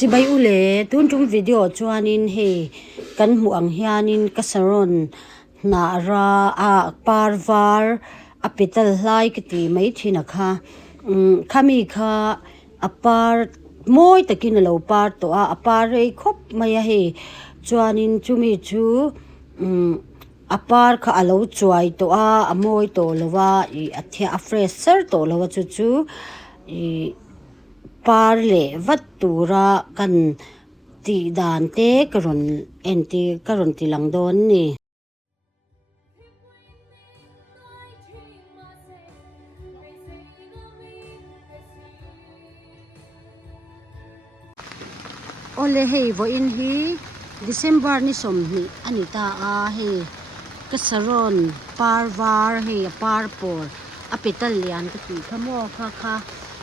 chỉ bay u lệ tuôn trong video cho nên he kan muang hianin kasaron na ra a parvar apital lai kiti mai thina kha khami kha apar moi takin lo par to a apar rei khop maya he chuanin chumi chu apar kha alo chuai to a amoi to lowa I athia a fresher to lowa chu chu I par le vat tura kan ti dan te karon enti karon ti lang don ni ole hei vo in hi December ni som ni anita a he kasaron parvar he parpor apital lian ka ti khamo kha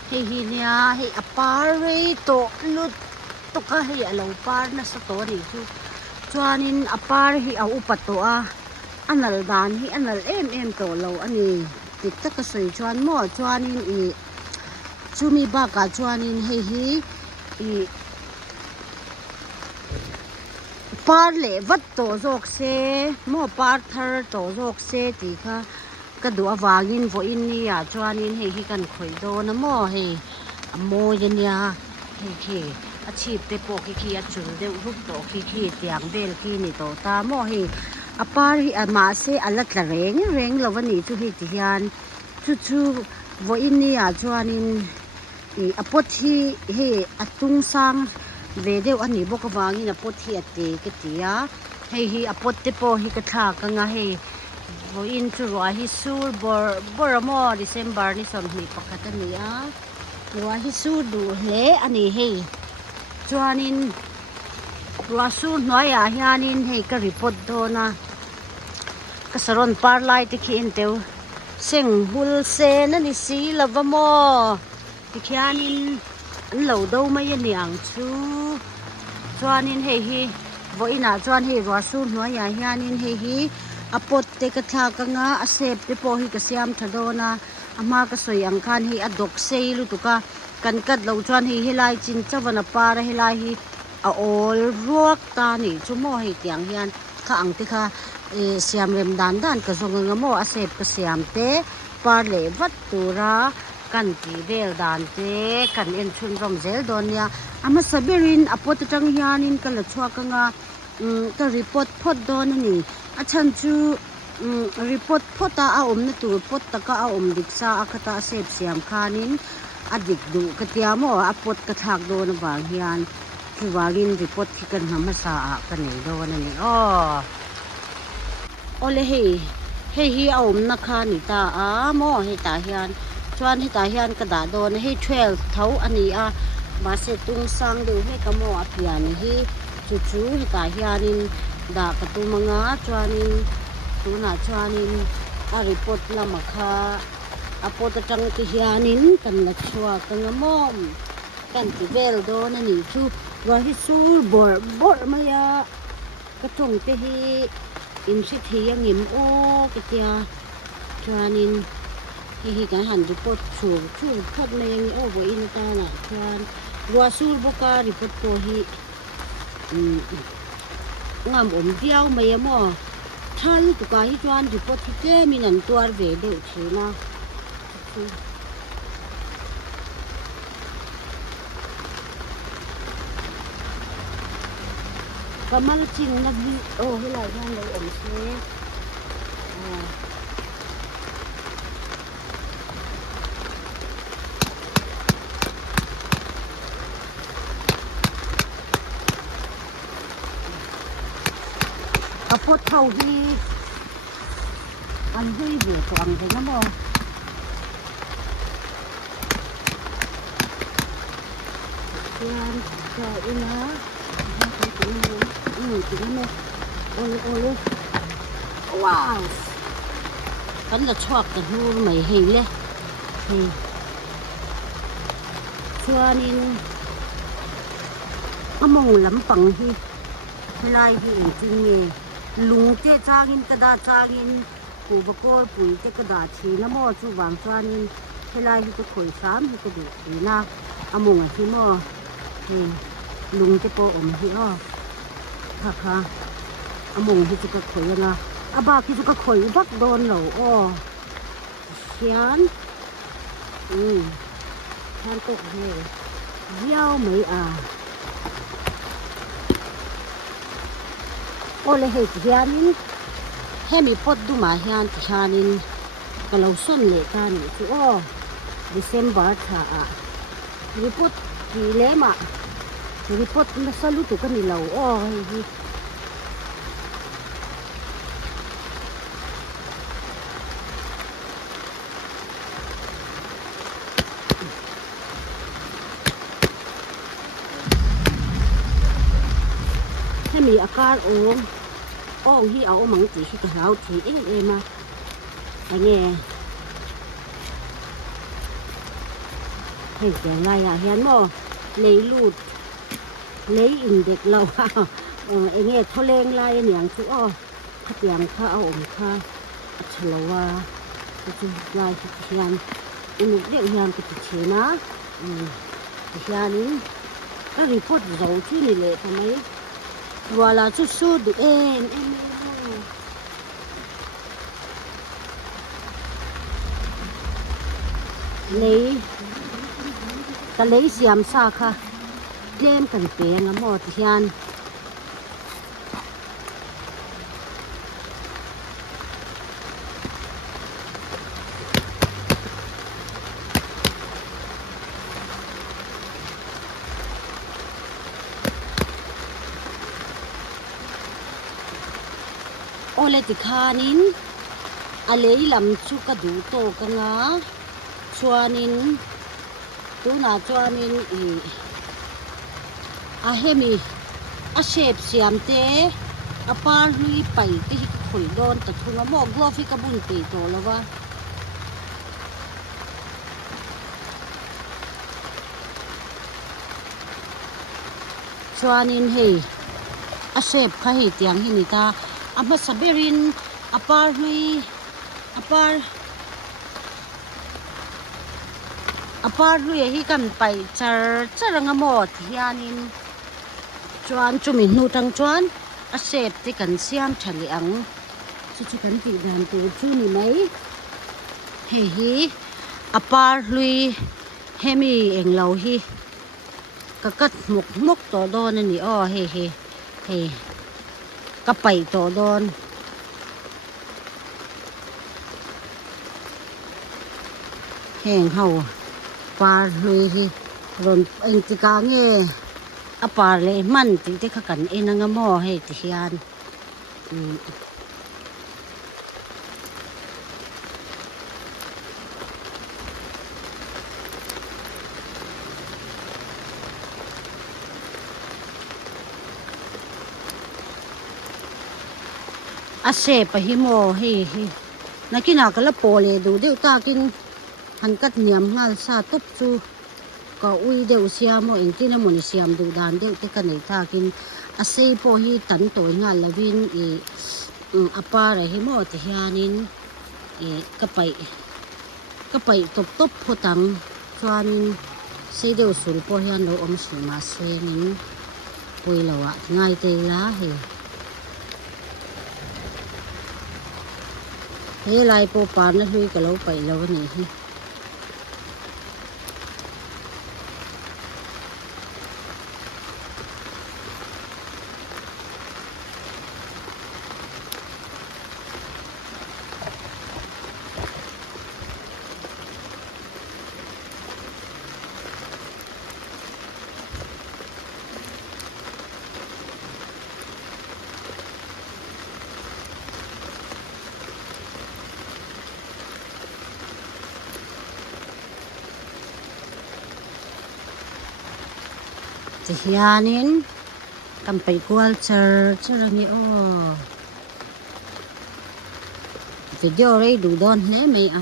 hei hi nia hei apar rei to lut to ka hei alo par na sa to ri chu chuanin apar hi au upato a anal dan hi anal em to lo ani ti ta ka soi chuan mo chuanin I chumi ba ka chuanin hei hi I par le vat to jok se mo par thar to jok se ti kha ka du awangin vo in ni ya chuanin hei hi kan khoi do na mo hei amo yania hei khi achip te po khi achul de rup to khi tiang bel ki ni to ta mo hei apar hi ama se alat la reng lawani chu hi ti hian chu vo in ni ya chuanin I apot hi he atung sang ve deu ani bok awangin apot hi ate ke tia hei hi apot te po hi ka tha ka nga hei vo in chu ro hi sur bor mo December ni som hi pakata ni a ro hi sur du hle ani hei chuanin ro sur noya hianin hei ka report do na kasaron par lai te khi en teu seng hul se na ni si lawamo ti khianin an lo do mai ani ang chu chuanin hei hi vo ina chuan hei ro sur noya hianin hei hi apot te ka tha ka nga asep te po hi ka siam thadona ama ka soi ang khan hi adok sei lu tu ka kan kat lo chuan hi helai chin chawana para helai hi a ol ruak ta ni chumo hei tiang hian kha ang te kha siam rem dan ka zong nga mo asep ka siam te par le vat tura kan ti vel dan te kan en chun rom zel don ya ama saberin apot tang hianin kala chua ka nga ka report phot don ni achan chu report phota a na tur pot taka a diksa akata sep siam khanin adik du katiamo apot ka thak do na bang hian kiwagin report ki kan hamasa a kan nei do na ni ole hei hi a na kha ni ta a mo hei ta hian chuan hi ta hian ka da do na hei 12 thau ani a ma se tung sang de he ka mo a pian hi chu hi ta hianin da ka tu manga chuanin tuna chuanin a report la makha apot tang ti hianin kan la chua kan mom kan ti vel do na ni chu wa hi sur bor maya ka tong te hi in si thiang im o ka tia chuanin hi kan han report chu thot mai ni o bo in ta na chuan wa sur boka report ko hi ngam diao mai mo thal tu ka hi chuan report hi te minan tuar ve de thina kamal ching na bi helai hang lo se apot thau hi an hui ve to ang de na mo yan ka ina ole wow kan la chok ka hu mai hei le chuanin among lampang hi helai hi chin ni lung te changin kada changin ku bakol pui te kada thi na mo chu wang chuanin helai hi ko khoi sam hi ko du na among hi mo ลุงจะโปอมที่อ้อค่ะอมงที่จะกระขอยนะอาบาที่จะกระขอยวักโดนเหล่าอ้อเขียนท่านตกเฮเยี่ยวไม่โอเลยเหตุเฮียนินให้มีปดดูมาเฮียนที่ชานินก็เราส้นเลยกันที่อ้อDesember tha report ki lema report na saluto kanilaw hi mi akar ong hi au mang ti hi ka hau thi ma ngheเห็นอะไรเห็นบ่เลยลูดเลยอินเด็กเราไอ้เงี้ยเขาเล่งไล่เนี่ยคืออ้อขัดยังข้าเอาข้าฉลว่าจะไล่ที่เฮียนอินเด็กเฮียนก็จะเชนะเฮียนี้ก็รีพอร์ตเราที่นี่เลยทำไมเวลาสู้ๆดูเลยก็เลยเสียมซาค่ะเล่มกันเปลี่ยนหมดเฮียนโอเลติคานินอะไรลำชุกกระดูโตกันนะชวนินตูน่าชวนินเฮมีเชฟเสียมเตปาลุยไปที่ขุยโดนแต่ทุ่งมอกลัวฟิกบุญปีโตแล้วว่าชวนินเฮเชฟข้าเหตียงหินิตามาสเบรินปาลุยปาลุยให้กันไปจะรังหมดเฮียนินจวนจุมินูทังจวนเสพที่กันเสียมฉลียงชุกันตีดันตัวชูนี่ไหมเฮีปาลุยเฮมีเองเราฮีกัดมกตัวโดนนี่อ้อเฮก็ไปตัวโดนแห้งเฮาปาลุยฮีรนเองติกาเงี้ยปาเลยมันติขกันนังหม้อให้ติเฮียนเสพหิโมให้นักกินากละโปเลยดูเดี๋ยวตากินหันกัดเหนียมงาซาตุบจูก็อุ้ยเดี๋ยวเสียโมเองที่น้ำมันเสียมดูดานเดี๋ยวที่กันไหนตากินเสพหิตันตัวงานละวินปาอะไรหิโมที่ยานินก็ไปตบพอตังฟานินเสียเดี๋ยวสุรพยันเราสุมาเซนินปุยละวะง่ายเตยละเฮ้ยลายโปปานนะลุยกับเราไปแล้วนี่จะเฮียนินกำไปกวลเจอนี่อ้อจะเดี๋ยวไรดูดอนเนี่ยไม่โ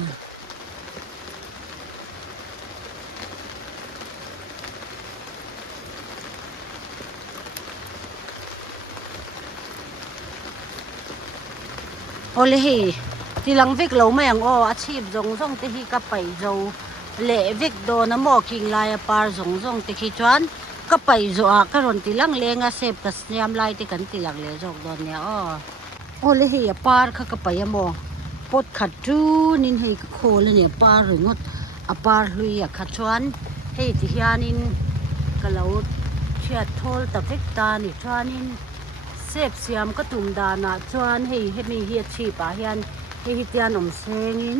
อเลยที่หลังวิกเราไม่ยังอาชีพส่งที่กับไปเราเละวิกโดนน้ำหมอกิงลายปาส่งที่ขี้จวน ก็ไปโจอาก็รอนติลังเลงอะเสพกับยามไล่ที่กันติลังเลจอกโดนเนี่ยอ้อโอ้เลยเฮียปาร์เขาก็ไปยามอปดขัดจูนินให้โคเลยเนี่ยปาร์หรืองดอปาร์ลุยอะขัดชวนให้ที่ยานินก็เราเชียดโทลตะเฟกตานี่ชวนินเสพเสียมก็ตุ่มดานะชวนให้มีเฮียชีปะเฮียนให้ฮิตยานอมเซงิน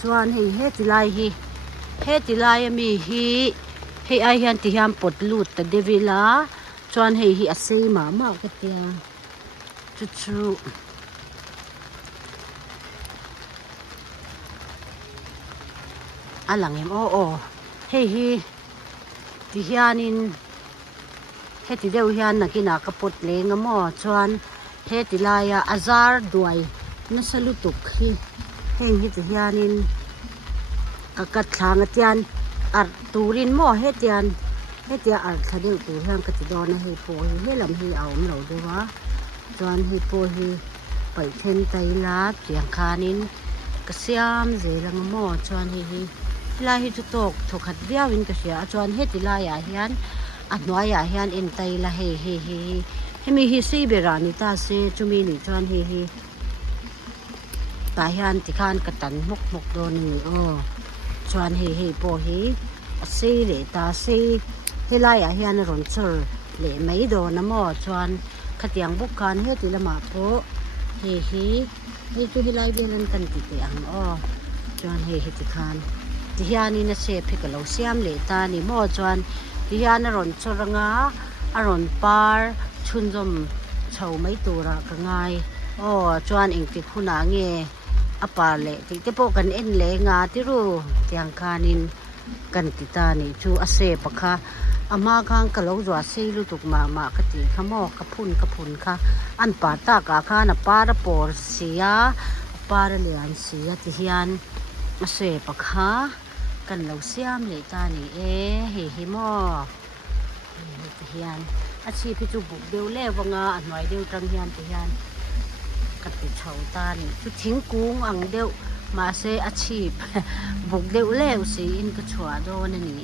ชวนให้เฮติไลเฮติไลมีฮีให้ไอเฮียนที่ยามปดลูดแต่เดวิลาชวนให้ฮีอาเซมามากก็เตียจุอันหลังเอ็มโอให้ฮีที่ยานินเฮติเดียวเฮียนนักกินากระปดเลงมอชวนเฮติลายอาซาร์ด้วยนั่นสลุตุกฮีเฮที่ยานินกัดทางเตียนอัดตูรินมอเฮเตียนอัดทะเดียวตูเฮียนกติดอนให้โปเฮลำให้เอาเราด้วยวะชวนให้โปเฮไปเทนไตลาเสียงคานินกษยามเจริญมอชวนให้ลายจุดตกถูกขัดเดียววินกษยาชวนเฮติลายเฮียนอันน้อยเฮียนอินไตละเฮให้มีฮิซีเบรานิตาเซจุมีนิชวนเฮตาเฮียนติคานกตันมกโดนนี่ชวนเฮโปเฮซีเลตาซีเฮลายเฮียนรอนเซอร์เลไม่โดนมอชวนขดยังบุกการเฮติละมาโปเฮจุฮิลายเบลันกันติเตียงชวนเฮติคานที่ยานี่นะเซพิกเราเสียมเลตานี่มอชวนที่ยานรอนเซอร์งาอรอนปาร์ชุนจมเฉาไม่ตัวระกง่ายชวนเองติคุณาเงอปาเลติเปกันเอ็นเลงาติรูเตียงคานินกันติตานี่จูอาเซปะคะอามาคังกะเราจัวซีลุตุกมากติขมอกกะพุนค่ะอันปาตากาคานะปาระปอร์เสียปาระเลียนเสียติฮิยันอาเซปะคะกันเราเสียมเลตานี่เฮมอติฮิยันอาชีพจูบุกเดียวเล่วงาอันหน่อยเดียวจังฮิยันติฮิยันกัติเฉาตานี่ชุดทิ้งกุ้งอังเดียวมาเซอาชีพบุกเดียวเล่วสีอินกระชัวโดนนี่